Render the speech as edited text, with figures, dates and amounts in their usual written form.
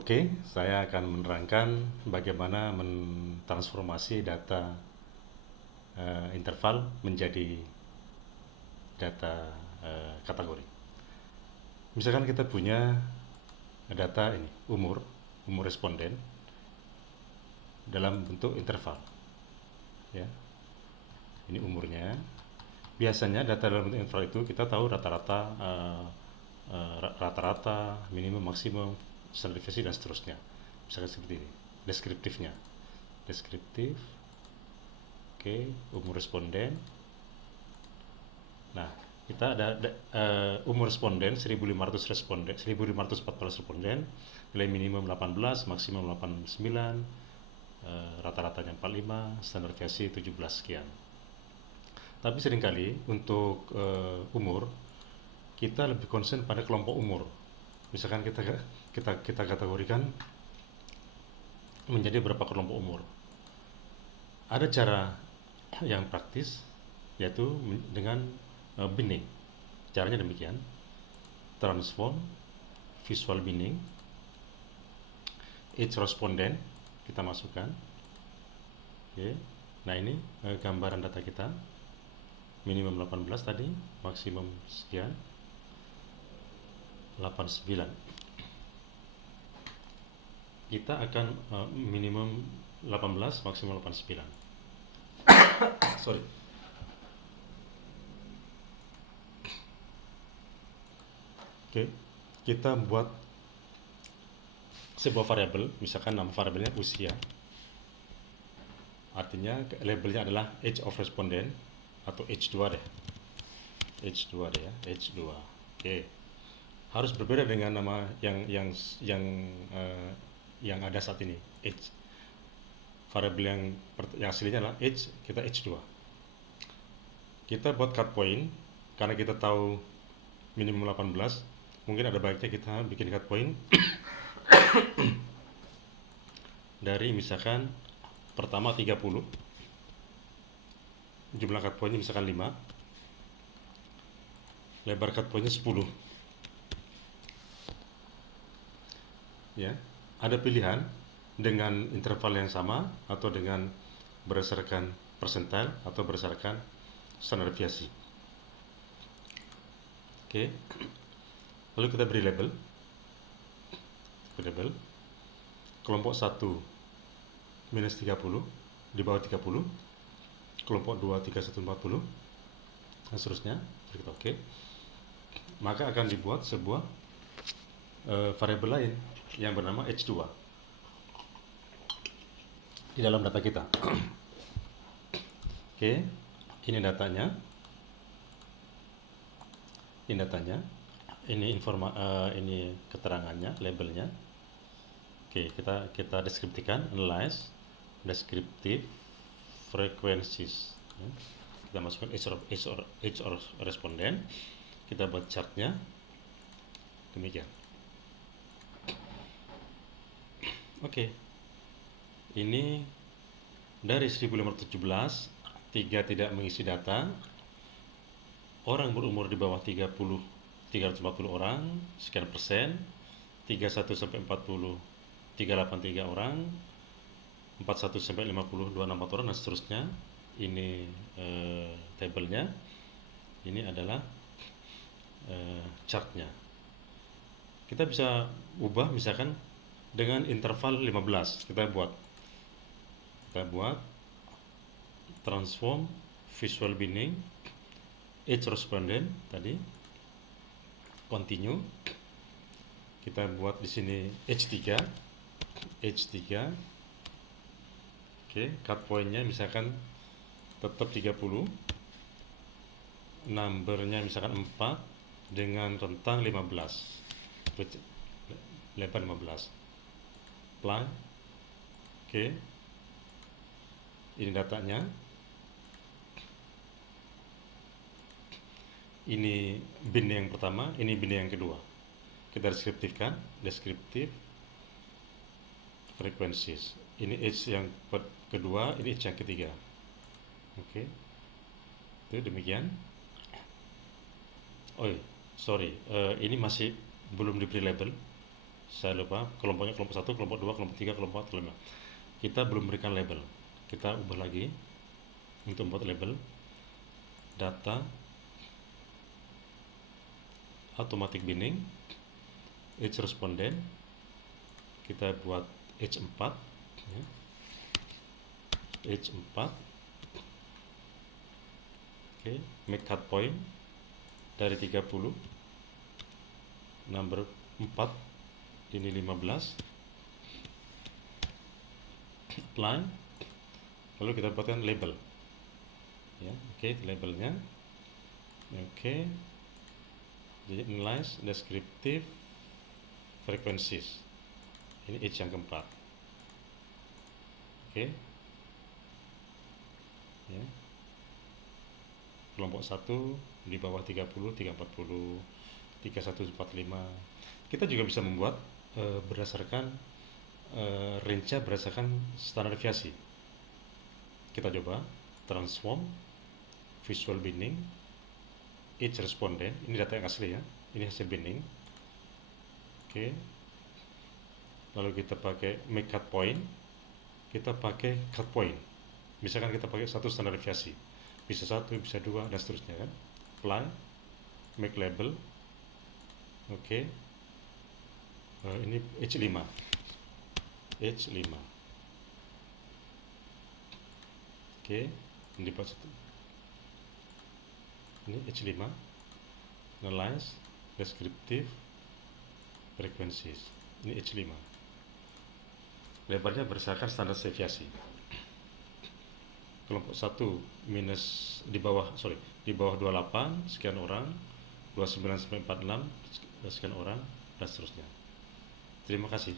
Oke, saya akan menerangkan bagaimana mentransformasi data interval menjadi data kategori. Misalkan kita punya data ini, umur responden dalam bentuk interval. Ya, ini umurnya. Biasanya data dalam bentuk interval itu kita tahu rata-rata, minimum, maksimum, standar deviasi dan seterusnya. Misalkan seperti ini, deskriptifnya. Deskriptif, oke, umur responden. Nah, kita ada umur responden 1500 responden, 1514 responden, nilai minimum 18, maksimum 89, rata-ratanya 45, standar deviasi 17 sekian. Tapi seringkali untuk umur kita lebih concern pada kelompok umur. Misalkan kita kategorikan menjadi berapa kelompok umur. Ada cara yang praktis, yaitu dengan binning. Caranya demikian: transform visual binning, age responden kita masukkan. Oke. Nah, ini gambaran data kita. Minimum 18 tadi, maksimum sekian, 89. Kita akan minimum 18, maksimum 89. Sorry. Oke, kita buat sebuah variabel, misalkan nama variabelnya usia. Artinya labelnya adalah age of respondent atau H2 deh. H2 deh ya, H2. Oke. Harus berbeda dengan nama yang ada saat ini. Age. Variabel yang aslinya adalah age, kita H2. Kita buat cut point karena kita tahu minimum 18, mungkin ada baiknya kita bikin cut point dari misalkan pertama 30, jumlah cut pointnya misalkan 5, lebar cut pointnya 10. Ya, ada pilihan dengan interval yang sama atau dengan berdasarkan persentil atau berdasarkan standar deviasi. Oke. Lalu kita beri label. Kelompok 1 minus 30, di bawah 30. Kelompok 2 31 40. Dan seterusnya. Kita oke. Maka akan dibuat sebuah variabel lain yang bernama H2 di dalam data kita. Oke, ini datanya. Ini ini keterangannya, labelnya. Oke, kita deskripsikan, analyze, deskriptif, frequencies. Kita masukkan age or responden. Kita buat chartnya demikian. Oke. Ini dari 1517, 3 tidak mengisi data. Orang berumur di bawah 30, 340 orang, sekian persen. 31 sampai 40, 383 orang. 41 sampai 50, 264 orang, dan seterusnya. Ini tabelnya. Ini adalah chartnya. Kita bisa ubah misalkan dengan interval 15. Kita buat transform visual binning, age respondent tadi, continue. Kita buat di sini H3. Oke, cut pointnya misalkan tetap 30, numbernya misalkan 4 dengan rentang 15, lebar 15. Apply. Oke. Ini datanya. Ini bin yang pertama, ini bin yang kedua. Kita deskriptifkan, deskriptif, frequencies. Ini age yang kedua, ini age yang ketiga. Oke. Itu demikian. Oh, sorry, ini masih belum diberi label. saya lupa kelompoknya, kelompok 1, kelompok 2, kelompok 3, kelompok 4, kelompok 5. Kita belum berikan label. Kita ubah lagi untuk membuat label data automatic binning age respondent. Kita buat age 4 ya. Age 4. Oke, make cut point dari 30, number 4 ini 15, apply, lalu kita buatkan label ya. Oke, labelnya oke, jadi analyze descriptive frequencies, ini age yang keempat. Oke ya, kelompok 1 di bawah 30, 340, 3145. Kita juga bisa membuat berdasarkan range berdasarkan standar deviasi. Kita coba transform visual binning age respondent, ini data yang asli ya, ini hasil binning. Oke, lalu kita pakai make cut point, kita pakai cut point, misalkan kita pakai satu standar deviasi, bisa 1, bisa 2, dan seterusnya kan. Apply, make label. Oke, ini H5, H5. Oke, ini dibuat satu. Ini H5, analyze descriptive frequencies, ini H5. Lebarnya berdasarkan standar deviasi. Kelompok 1 minus di bawah 28 sekian orang, 29 sampai 46 sekian orang, dan seterusnya. Terima kasih.